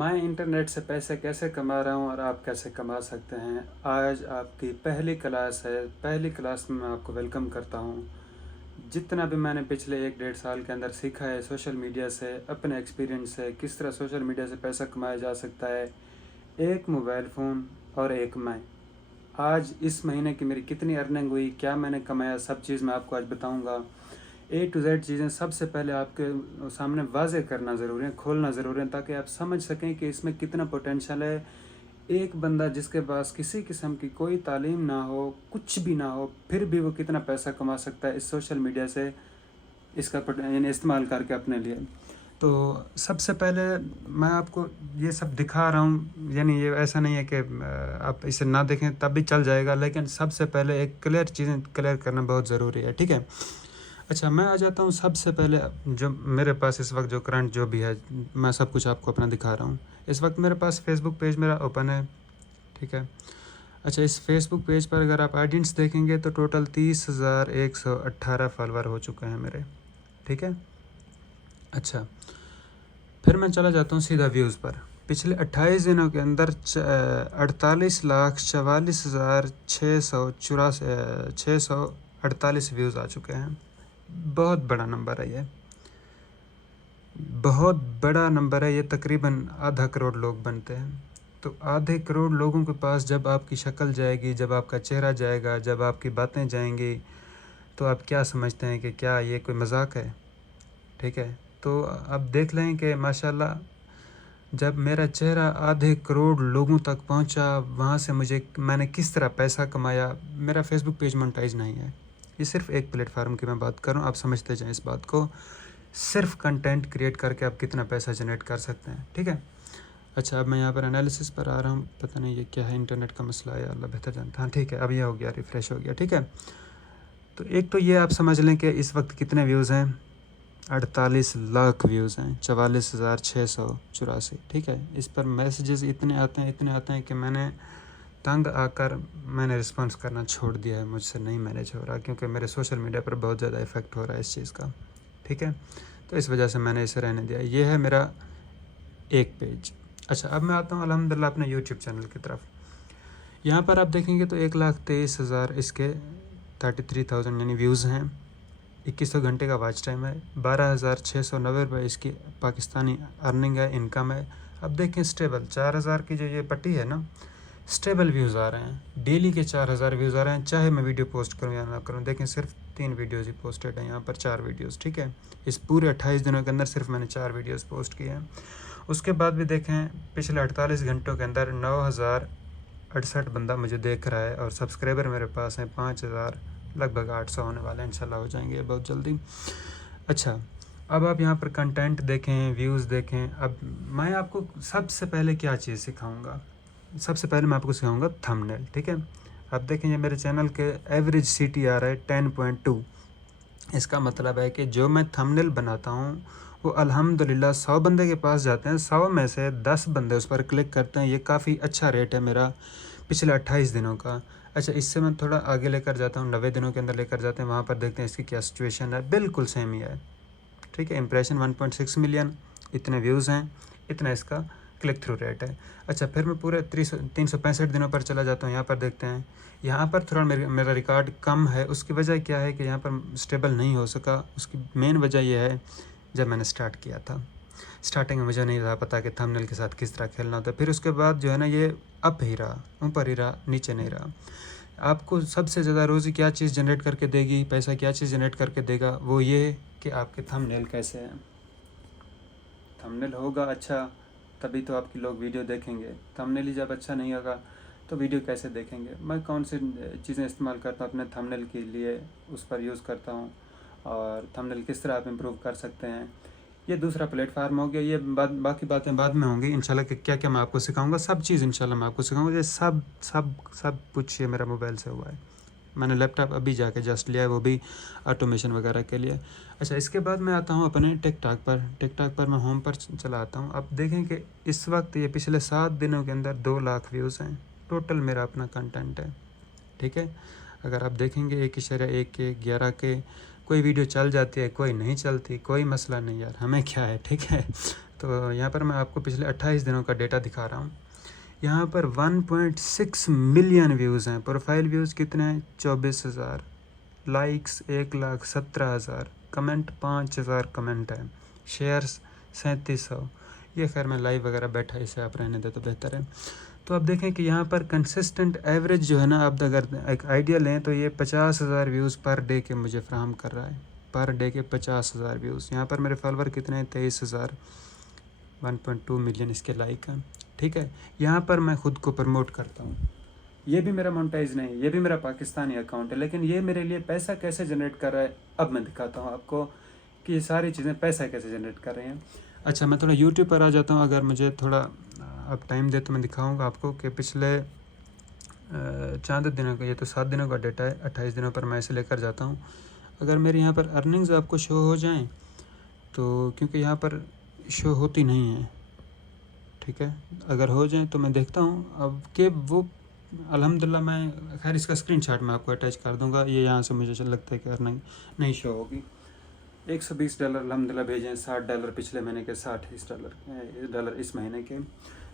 मैं इंटरनेट से पैसे कैसे कमा रहा हूँ और आप कैसे कमा सकते हैं। आज आपकी पहली क्लास है। पहली क्लास में मैं आपको वेलकम करता हूँ। जितना भी मैंने पिछले 1-1.5 साल के अंदर सीखा है सोशल मीडिया से, अपने एक्सपीरियंस से, किस तरह सोशल मीडिया से पैसा कमाया जा सकता है, एक मोबाइल फ़ोन और एक मैं। आज इस महीने की मेरी कितनी अर्निंग हुई, क्या मैंने कमाया, सब चीज़ मैं आपको आज बताऊँगा। A to Z चीज़ें सबसे पहले आपके सामने वाज़ेह करना ज़रूरी है, खोलना ज़रूरी है, ताकि आप समझ सकें कि इसमें कितना पोटेंशियल है। एक बंदा जिसके पास किसी किस्म की कोई तालीम ना हो, कुछ भी ना हो, फिर भी वो कितना पैसा कमा सकता है इस सोशल मीडिया से, इसका यानी इस्तेमाल करके अपने लिए। तो सबसे पहले मैं आपको ये सब दिखा रहा हूँ, यानी ये ऐसा नहीं है कि आप इसे ना देखें तब भी चल जाएगा, लेकिन सबसे पहले एक चीज़ें क्लियर करना बहुत ज़रूरी है, ठीक है। अच्छा, मैं आ जाता हूँ सबसे पहले। जो मेरे पास इस वक्त जो करंट जो भी है, मैं सब कुछ आपको अपना दिखा रहा हूँ। इस वक्त मेरे पास फेसबुक पेज मेरा ओपन है, ठीक है। अच्छा, इस फेसबुक पेज पर अगर आप ऑडियंस देखेंगे तो टोटल 30,118 फॉलोवर हो चुके हैं मेरे, ठीक है। अच्छा, फिर मैं चला जाता हूँ सीधा व्यूज़ पर। पिछले 28 दिनों के अंदर 48,44,648 व्यूज़ आ चुके हैं। बहुत बड़ा नंबर है ये, बहुत बड़ा नंबर है ये। तकरीबन आधा करोड़ लोग बनते हैं। तो आधे करोड़ लोगों के पास जब आपकी शक्ल जाएगी, जब आपका चेहरा जाएगा, जब आपकी बातें जाएंगी, तो आप क्या समझते हैं कि क्या ये कोई मजाक है, ठीक है। तो आप देख लें कि माशाल्लाह जब मेरा चेहरा आधे करोड़ लोगों तक पहुंचा, वहाँ से मैंने किस तरह पैसा कमाया। मेरा फेसबुक पेज मोनेटाइज नहीं है, ये सिर्फ एक प्लेटफार्म की मैं बात कर रहा हूँ, आप समझते जाएं इस बात को। सिर्फ कंटेंट क्रिएट करके आप कितना पैसा जनरेट कर सकते हैं, ठीक है। अच्छा, अब मैं यहाँ पर एनालिसिस पर आ रहा हूँ। पता नहीं ये क्या है, इंटरनेट का मसला है, अल्लाह बेहतर जानता। हाँ ठीक है, अब ये हो गया, रिफ़्रेश हो गया, ठीक है। तो एक तो ये आप समझ लें कि इस वक्त कितने व्यूज़ हैं, 48 लाख व्यूज़ हैं, 44,684, ठीक है। इस पर मैसेजेस इतने आते हैं कि मैंने तंग आकर मैंने रिस्पॉन्स करना छोड़ दिया है। मुझसे नहीं मैनेज हो रहा, क्योंकि मेरे सोशल मीडिया पर बहुत ज़्यादा इफ़ेक्ट हो रहा है इस चीज़ का, ठीक है। तो इस वजह से मैंने इसे रहने दिया। ये है मेरा एक पेज। अच्छा, अब मैं आता हूँ अल्हम्दुलिल्लाह अपने यूट्यूब चैनल की तरफ। यहाँ पर आप देखेंगे तो 1,23,000 इसके 33,000 यानी व्यूज़ हैं। 2100 घंटे का वॉच टाइम है। 12,690 रुपये इसकी पाकिस्तानी अर्निंग है, इनकम है। अब देखें स्टेबल 4,000 की जो ये पट्टी है ना, स्टेबल व्यूज़ आ रहे हैं। डेली के 4,000 व्यूज़ आ रहे हैं, चाहे मैं वीडियो पोस्ट करूँ या ना करूँ। देखें सिर्फ 3 वीडियोज़ ही पोस्टेड हैं यहाँ पर, 4 वीडियोज़, ठीक है। इस पूरे 28 दिनों के अंदर सिर्फ मैंने 4 वीडियोज़ पोस्ट किए हैं। उसके बाद भी देखें पिछले 48 घंटों के अंदर 9,068 बंदा मुझे देख रहा है, और सब्सक्राइबर मेरे पास हैं 5,000, लगभग 800 होने वाले हैं, इंशाल्लाह हो जाएंगे बहुत जल्दी। अच्छा, अब आप यहाँ पर कंटेंट देखें, व्यूज़ देखें। अब मैं आपको सबसे पहले क्या चीज़ सिखाऊंगा, सबसे पहले मैं आपको सिखाऊंगा थंबनेल, ठीक है। अब देखें ये मेरे चैनल के एवरेज CT आ रहा है 10.2। इसका मतलब है कि जो मैं थंबनेल बनाता हूँ वो अल्हम्दुलिल्लाह 100 बंदे के पास जाते हैं, 100 में से 10 बंदे उस पर क्लिक करते हैं। ये काफ़ी अच्छा रेट है मेरा पिछले 28 दिनों का। अच्छा, इससे मैं थोड़ा आगे लेकर जाता हूँ, 90 दिनों के अंदर लेकर जाते हैं, वहाँ पर देखते हैं इसकी क्या सिचुएशन है। बिल्कुल सेम ही है, ठीक है। इंप्रेशन 1.6 मिलियन, इतने व्यूज़ हैं, इतना इसका क्लिक थ्रू रेट है। अच्छा, फिर मैं पूरे 365 दिनों पर चला जाता हूँ। यहाँ पर देखते हैं, यहाँ पर थोड़ा मेरा रिकॉर्ड कम है। उसकी वजह क्या है कि यहाँ पर स्टेबल नहीं हो सका। उसकी मेन वजह यह है, जब मैंने स्टार्ट किया था, स्टार्टिंग में मुझे नहीं रहा पता कि थंबनेल के साथ किस तरह खेलना होता है। फिर उसके बाद जो है ना, ये अप ही रहा, ऊपर ही रहा, नीचे नहीं रहा। आपको सबसे ज़्यादा रोज़ी क्या चीज़ जनरेट करके देगी, पैसा क्या चीज़ जनरेट करके देगा, वो ये कि आपके थंबनेल कैसे हैं। थंबनेल होगा अच्छा तभी तो आपकी लोग वीडियो देखेंगे। थंबनेल ही जब अच्छा नहीं होगा तो वीडियो कैसे देखेंगे। मैं कौन सी चीज़ें इस्तेमाल करता हूँ अपने थंबनेल के लिए, उस पर यूज़ करता हूँ, और थंबनेल किस तरह आप इम्प्रूव कर सकते हैं, ये दूसरा प्लेटफार्म हो गया। ये बाकी बातें बाद में होंगी इंशाल्लाह कि क्या क्या मैं आपको सिखाऊंगा। सब चीज़ इंशाल्लाह मैं आपको सिखाऊंगा। ये सब सब सब कुछ ये मेरा मोबाइल से हुआ है। मैंने लैपटॉप अभी जाके जस्ट लिया है, वो भी ऑटोमेशन वगैरह के लिए। अच्छा, इसके बाद मैं आता हूँ अपने टिकटॉक पर। टिकटॉक पर मैं होम पर चला आता हूँ। अब देखें कि इस वक्त ये पिछले 7 दिनों के अंदर 2 लाख व्यूज़ हैं। टोटल मेरा अपना कंटेंट है, ठीक है। अगर आप देखेंगे 1.1 के, 11 के, कोई वीडियो चल जाती है, कोई नहीं चलती, कोई मसला नहीं यार, हमें क्या है, ठीक है। तो यहाँ पर मैं आपको पिछले 28 दिनों का डेटा दिखा रहा हूँ। यहाँ पर 1.6 मिलियन व्यूज़ हैं। प्रोफाइल व्यूज़ कितने हैं? 24,000। लाइक्स 1,17,000। कमेंट 5,000 कमेंट है। शेयर्स 3700। ये खैर मैं लाइव वगैरह बैठा, इसे आप रहने दे तो बेहतर है। तो आप देखें कि यहाँ पर कंसिस्टेंट एवरेज जो है ना, आप अगर एक आइडिया लें तो ये 50,000 व्यूज़ पर डे के मुझे फ्राहम कर रहा है। पर डे के 50,000 व्यूज़। यहाँ पर मेरे फॉलोअर कितने हैं? 23,000। 1.2 मिलियन इसके लाइक हैं। ठीक है, यहाँ पर मैं ख़ुद को प्रमोट करता हूँ। ये भी मेरा मोनेटाइज नहीं, ये भी मेरा पाकिस्तानी अकाउंट है, लेकिन ये मेरे लिए पैसा कैसे जनरेट कर रहा है अब मैं दिखाता हूँ आपको कि ये सारी चीज़ें पैसा कैसे जनरेट कर रही हैं। अच्छा, मैं थोड़ा यूट्यूब पर आ जाता हूँ। अगर मुझे थोड़ा अब टाइम दे तो मैं दिखाऊँगा आपको कि पिछले 4 दिनों का, ये तो 7 दिनों का डेटा है, 28 दिनों पर मैं इसे लेकर जाता हूँ। अगर मेरे यहाँ पर अर्निंग्स आपको शो हो जाएँ तो, क्योंकि यहाँ पर शो होती नहीं है, ठीक है, अगर हो जाए तो मैं देखता हूँ अब कि वो अल्हम्दुलिल्लाह। मैं खैर इसका स्क्रीनशॉट मैं आपको अटैच कर दूंगा। ये यहाँ से मुझे लगता है कि अर्निंग नहीं शो होगी। $120 अल्हम्दुलिल्लाह भेजे हैं। $60 पिछले महीने के, $60 इस महीने के।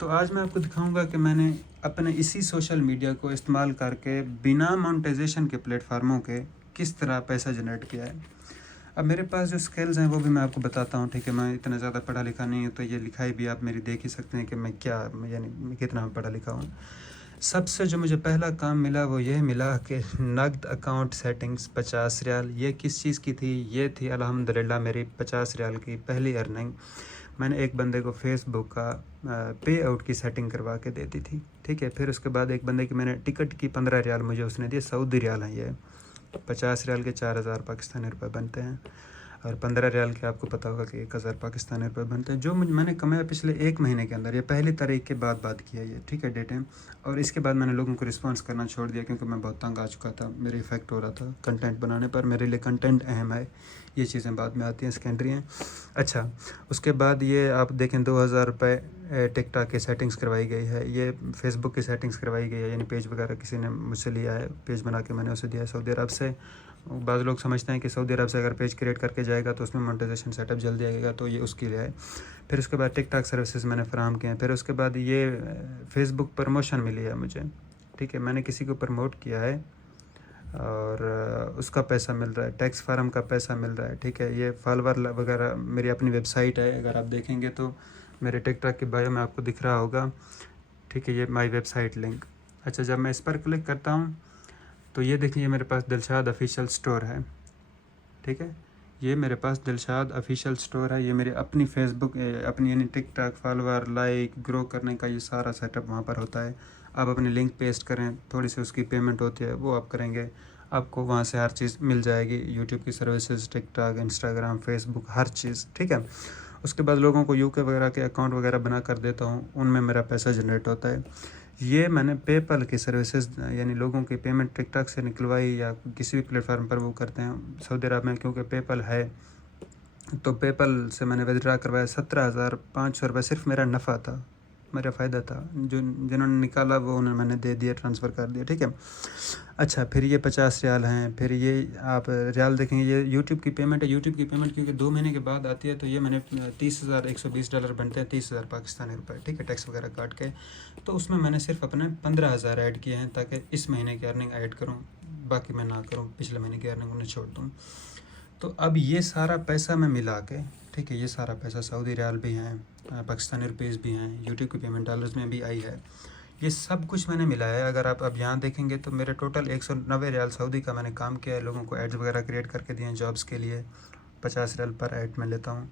तो आज मैं आपको दिखाऊंगा कि मैंने अपने इसी सोशल मीडिया को इस्तेमाल करके बिना मोनेटाइजेशन के प्लेटफार्मों के किस तरह पैसा जनरेट किया है। अब मेरे पास जो स्किल्स हैं वो भी मैं आपको बताता हूँ, ठीक है। मैं इतना ज़्यादा पढ़ा लिखा नहीं हूँ, तो ये लिखाई भी आप मेरी देख ही सकते हैं कि मैं क्या, यानी मैं कितना पढ़ा लिखा हूँ। सबसे जो मुझे पहला काम मिला वो ये मिला कि नकद अकाउंट सेटिंग्स 50 रियाल। ये किस चीज़ की थी? ये थी अल्हम्दुलिल्लाह मेरी 50 रियाल की पहली अर्निंग। मैंने एक बंदे को फेसबुक का पे आउट की सेटिंग करवा के दे दी थी, ठीक है। फिर उसके बाद एक बंदे की मैंने टिकट की 15 रियाल मुझे उसने दिए, सऊदी रियाल हैं ये। 50 रियाल के 4,000 पाकिस्तानी रुपये बनते हैं, और 15 रियाल के आपको पता होगा कि 1,000 पाकिस्तानी रुपये बनते हैं। जो मैंने कमाया पिछले 1 महीने के अंदर, ये पहली तारीख के बाद बात किया ये, ठीक है, डेट है। और इसके बाद मैंने लोगों को रिस्पॉन्स करना छोड़ दिया क्योंकि मैं बहुत तंग आ चुका था, मेरे इफेक्ट हो रहा था कंटेंट बनाने पर। मेरे लिए कंटेंट अहम है, ये चीज़ें बाद में आती हैं, सेकेंडरी हैं। अच्छा, उसके बाद ये आप देखें 2,000 रुपये टिकटॉक की सेटिंग्स करवाई गई है, ये फेसबुक की सेटिंग्स करवाई गई है, यानी पेज वगैरह किसी ने मुझसे लिया है, पेज बना के मैंने उसे दिया है सऊदी अरब से। बाज़ लोग समझते हैं कि सऊदी अरब से अगर पेज क्रिएट करके जाएगा तो उसमें मोनेटाइजेशन सेटअप जल्दी आएगा, तो ये उसके लिए है। फिर उसके बाद टिकटॉक सर्विसेज मैंने फराहम किए हैं। फिर उसके बाद ये फेसबुक प्रमोशन मिली है मुझे, ठीक है, मैंने किसी को प्रमोट किया है और उसका पैसा मिल रहा है, टैक्स फार्म का पैसा मिल रहा है, ठीक है। ये फॉलोवर वगैरह, मेरी अपनी वेबसाइट है, अगर आप देखेंगे तो मेरे टिकटॉक के बायो में आपको दिख रहा होगा, ठीक है, ये माई वेबसाइट लिंक। अच्छा, जब मैं इस पर क्लिक करता हूँ तो ये देखिए, ये मेरे पास दिलशाद ऑफिशियल स्टोर है, ठीक है, ये मेरे पास दिलशाद ऑफिशियल स्टोर है। ये मेरी अपनी फेसबुक, अपनी यानी टिकटॉक फॉलोवर लाइक ग्रो करने का ये सारा सेटअप वहाँ पर होता है। आप अपनी लिंक पेस्ट करें, थोड़ी सी उसकी पेमेंट होती है, वो आप करेंगे, आपको वहाँ से हर चीज़ मिल जाएगी, यूट्यूब की सर्विसेज, टिकटॉक, इंस्टाग्राम, फेसबुक, हर चीज़, ठीक है। उसके बाद लोगों को यूके वगैरह के अकाउंट वगैरह बना कर देता हूँ, उनमें मेरा पैसा जनरेट होता है। ये मैंने पेपल की सर्विसेज, यानी लोगों की पेमेंट टिकटॉक से निकलवाई या किसी भी प्लेटफार्म पर वो करते हैं सऊदी अरब में, क्योंकि पेपल है, तो पेपल से मैंने विड्रॉ करवाया। 17,500 रुपये सिर्फ मेरा नफ़ा था, मेरा फ़ायदा था। जो जिन्होंने निकाला वो उन्हें मैंने दे दिया, ट्रांसफ़र कर दिया, ठीक है। अच्छा, फिर ये 50 रियाल हैं। फिर ये आप रियाल देखेंगे, ये यूट्यूब की पेमेंट है। यूट्यूब की पेमेंट क्योंकि 2 महीने के बाद आती है, तो ये मैंने 30,120 डॉलर बनते हैं, 30,000 पाकिस्तानी रुपये, ठीक है, टैक्स वगैरह काट के। तो उसमें मैंने सिर्फ अपने 15,000 ऐड किए हैं ताकि इस महीने की अर्निंग ऐड करूँ, बाकी मैं ना करूँ, पिछले महीने की अर्निंग उन्हें छोड़ दूँ। तो अब ये सारा पैसा मैं मिला के, ठीक है, ये सारा पैसा सऊदी रियाल भी हैं, पाकिस्तानी रुपीज़ भी हैं, यूट्यूब की पेमेंट डॉलर्स में भी आई है, ये सब कुछ मैंने मिलाया है। अगर आप अब यहाँ देखेंगे तो मेरे टोटल 190 रियाल सऊदी का मैंने काम किया है, लोगों को एड्स वगैरह क्रिएट करके दिए हैं जॉब्स के लिए। 50 रियाल पर ऐड मैं लेता हूँ,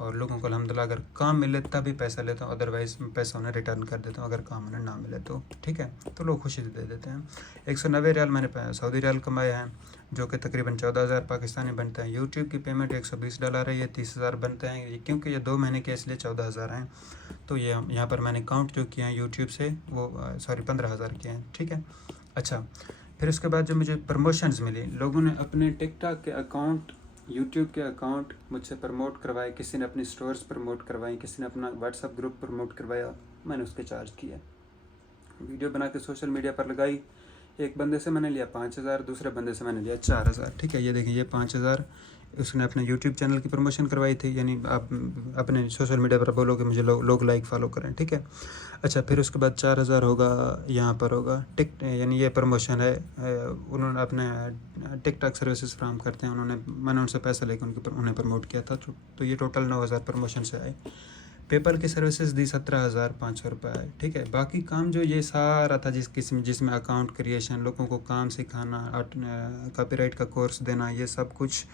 और लोगों को अल्हम्दुलिल्लाह अगर काम मिले तभी पैसा लेता हूँ, अदरवाइज़ पैसा उन्हें रिटर्न कर देता हूँ अगर काम उन्हें ना मिले तो, ठीक है। तो लोग खुशी से दे देते हैं। 190 रियाल मैंने सऊदी रियाल कमाए हैं, जो कि तकरीबन 14,000 पाकिस्तानी बनते हैं। यूट्यूब की पेमेंट $120 है, ये 30,000 बनते हैं, क्योंकि ये 2 महीने के इसलिए 14,000 हैं। तो ये यहाँ पर मैंने काउंट जो किया है यूट्यूब से, वो 15,000 के हैं, ठीक है। अच्छा, फिर उसके बाद जो मुझे प्रमोशंस मिली, लोगों ने अपने टिकटॉक के अकाउंट, यूट्यूब के अकाउंट मुझसे प्रमोट करवाए, किसी ने अपनी स्टोर्स प्रमोट करवाई, किसी ने अपना व्हाट्सअप ग्रुप प्रमोट करवाया, मैंने उसके चार्ज किया, वीडियो बना के सोशल मीडिया पर लगाई। एक बंदे से मैंने लिया 5,000, दूसरे बंदे से मैंने लिया 4,000, ठीक है। ये देखिए, ये 5,000, उसने अपने यूट्यूब चैनल की प्रमोशन करवाई थी, यानी आप अपने सोशल मीडिया पर बोलोगे मुझे लोग लाइक फॉलो करें, ठीक है। अच्छा, फिर उसके बाद 4000 होगा, यहाँ पर होगा यानी ये प्रमोशन है। उन्होंने अपने टिकटॉक सर्विसेज फ्राहम करते हैं, मैंने उनसे पैसा लेकर उन्हें प्रमोट किया था, तो ये टोटल 9000 प्रमोशन से आए। पेपल की सर्विसेज दी 17,500 रुपये आए, ठीक है। बाकी काम जो ये सारा था जिसमें अकाउंट क्रिएशन, लोगों को काम सिखाना, कॉपीराइट का कोर्स देना, ये सब कुछ,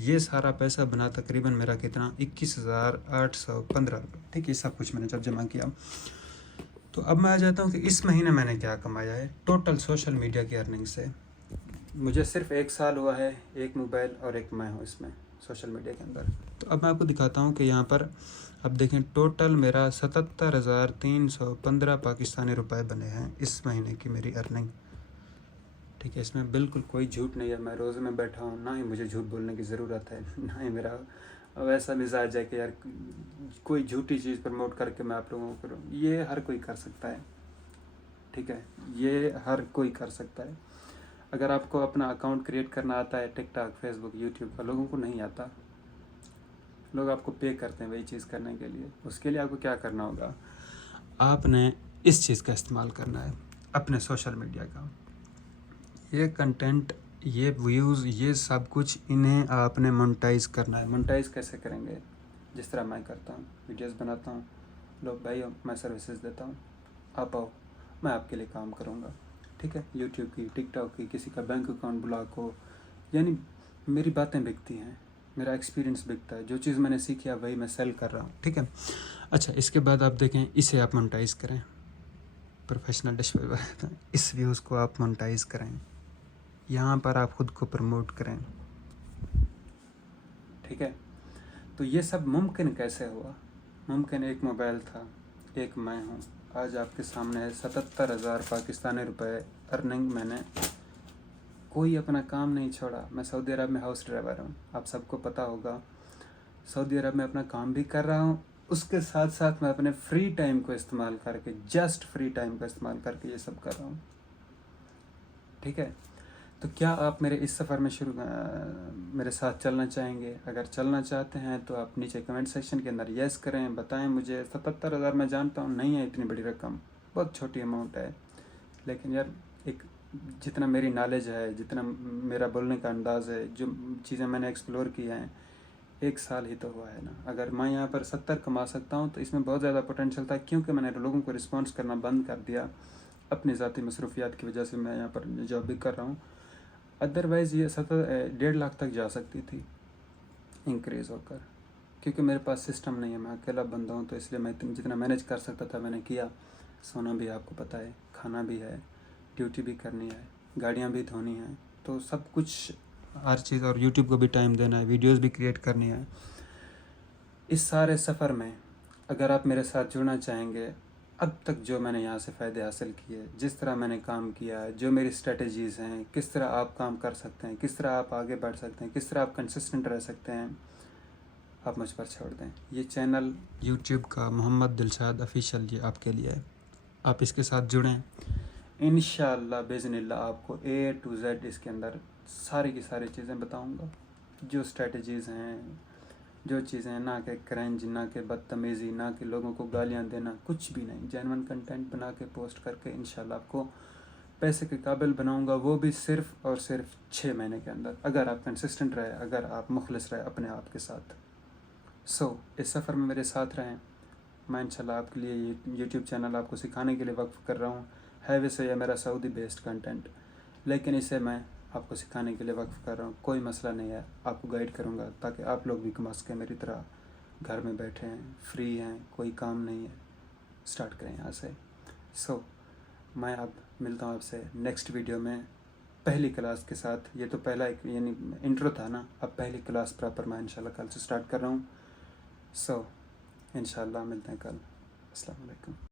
ये सारा पैसा बना तकरीबन मेरा कितना 21,815 रुपये, ठीक है। सब कुछ मैंने जब जमा किया, तो अब मैं आ जाता हूँ कि इस महीने मैंने क्या कमाया है टोटल सोशल मीडिया की अर्निंग से। मुझे सिर्फ 1 साल हुआ है, एक मोबाइल और एक मैं हूँ इसमें सोशल मीडिया के अंदर। तो अब मैं आपको दिखाता हूँ कि यहाँ पर अब देखें, टोटल मेरा 77,315 पाकिस्तानी रुपए बने हैं इस महीने की मेरी अर्निंग, ठीक है। इसमें बिल्कुल कोई झूठ नहीं है, मैं रोज़े में बैठा हूँ, ना ही मुझे झूठ बोलने की ज़रूरत है, ना ही मेरा वैसा मिजाज है कि यार कोई झूठी चीज़ प्रमोट करके मैं आप लोगों को करूँ। ये हर कोई कर सकता है, ठीक है, ये हर कोई कर सकता है। अगर आपको अपना अकाउंट क्रिएट करना आता है टिकटॉक, फेसबुक, यूट्यूब का, लोगों को नहीं आता। लोग आपको पे करते हैं वही चीज़ करने के लिए। उसके लिए आपको क्या करना होगा, आपने इस चीज़ का इस्तेमाल करना है, अपने सोशल मीडिया का। ये कंटेंट, ये व्यूज़, ये सब कुछ, इन्हें आपने मोनेटाइज़ करना है। मोनेटाइज़ कैसे करेंगे, जिस तरह मैं करता हूँ, वीडियोस बनाता हूँ, लोग भाई मैं सर्विसेज देता हूँ, आप आओ, मैं आपके लिए काम करूँगा, ठीक है। यूट्यूब की, टिकटॉक की, किसी का बैंक अकाउंट ब्लॉक हो, यानी मेरी बातें बिकती हैं, मेरा एक्सपीरियंस बिकता है, जो चीज़ मैंने सीखी है वही मैं सेल कर रहा हूँ, ठीक है। अच्छा, इसके बाद आप देखें, इसे आप मोनेटाइज़ करें, प्रोफेशनल डिस्प्ले, इस व्यूज़ को आप मोनेटाइज़ करें, यहाँ पर आप ख़ुद को प्रमोट करें, ठीक है। तो ये सब मुमकिन कैसे हुआ? मुमकिन एक मोबाइल था, एक मैं हूँ, आज आपके सामने है 77,000 पाकिस्तानी रुपए अर्निंग। मैंने कोई अपना काम नहीं छोड़ा। मैं सऊदी अरब में हाउस ड्राइवर हूँ, आप सबको पता होगा। सऊदी अरब में अपना काम भी कर रहा हूँ, उसके साथ साथ मैं अपने फ्री टाइम को इस्तेमाल करके, जस्ट फ्री टाइम को इस्तेमाल करके ये सब कर रहा हूँ, ठीक है। तो क्या आप मेरे इस सफ़र में मेरे साथ चलना चाहेंगे? अगर चलना चाहते हैं तो आप नीचे कमेंट सेक्शन के अंदर यस करें, बताएं मुझे। 77,000 मैं जानता हूँ नहीं है इतनी बड़ी रकम, बहुत छोटी अमाउंट है, लेकिन यार एक जितना मेरी नॉलेज है, जितना मेरा बोलने का अंदाज़ है, जो चीज़ें मैंने एक्सप्लोर की हैं, 1 साल ही तो हुआ है ना। अगर मैं यहाँ पर 70 कमा सकता हूँ तो इसमें बहुत ज़्यादा पोटेंशियल था, क्योंकि मैंने लोगों को रिस्पॉन्स करना बंद कर दिया अपनी ज़ाती मसरूफियात की वजह से। मैं यहाँ पर जॉब भी कर रहा हूँ, अदरवाइज़ ये 1.5 लाख तक जा सकती थी इंक्रीज़ होकर, क्योंकि मेरे पास सिस्टम नहीं है, मैं अकेला बंदा हूँ, तो इसलिए मैं जितना मैनेज कर सकता था मैंने किया। सोना भी आपको पता है, खाना भी है, ड्यूटी भी करनी है, गाड़ियाँ भी धोनी हैं, तो सब कुछ, हर चीज़, और यूट्यूब को भी टाइम देना है, वीडियोस भी क्रिएट करनी है। इस सारे सफ़र में अगर आप मेरे साथ जुड़ना चाहेंगे, अब तक जो मैंने यहाँ से फ़ायदे हासिल किए, जिस तरह मैंने काम किया है, जो मेरी स्ट्रेटजीज़ हैं, किस तरह आप काम कर सकते हैं, किस तरह आप आगे बढ़ सकते हैं, किस तरह आप कंसिस्टेंट रह सकते हैं, आप मुझ पर छोड़ दें। ये चैनल यूट्यूब का मोहम्मद दिलशाद ऑफिशियल, ये आपके लिए है, आप इसके साथ जुड़ें। इंशाअल्लाह बिज़निल्लाह आपको A to Z इसके अंदर सारी की सारी चीज़ें बताऊँगा, जो स्ट्रेटजीज़ हैं, जो चीज़ें हैं, ना कि क्रंज, ना कि बदतमीज़ी, ना कि लोगों को गालियाँ देना, कुछ भी नहीं। जेन्युइन कंटेंट बना के पोस्ट करके इंशाल्लाह आपको पैसे के काबिल बनाऊंगा, वो भी सिर्फ़ और सिर्फ 6 महीने के अंदर, अगर आप कंसिस्टेंट रहे, अगर आप मुखलिस रहे अपने आप के साथ। इस सफ़र में मेरे साथ रहें। मैं इंशाल्लाह आपके लिए ये यूट्यूब चैनल आपको सिखाने के लिए वक्फ कर रहा हूँ। है वैसे ये मेरा सऊदी बेस्ड कंटेंट, लेकिन इसे मैं आपको सिखाने के लिए वक्फ कर रहा हूँ। कोई मसला नहीं है, आपको गाइड करूँगा ताकि आप लोग भी कमा सकें मेरी तरह, घर में बैठे हैं, फ्री हैं, कोई काम नहीं है, स्टार्ट करें यहाँ से। मैं अब मिलता हूँ आपसे नेक्स्ट वीडियो में पहली क्लास के साथ। ये तो पहला एक यानी इंट्रो था ना, अब पहली क्लास प्रॉपर मैं इंशाल्लाह कल से स्टार्ट कर रहा हूँ। इंशाल्लाह मिलते हैं कल। अस्सलाम वालेकुम।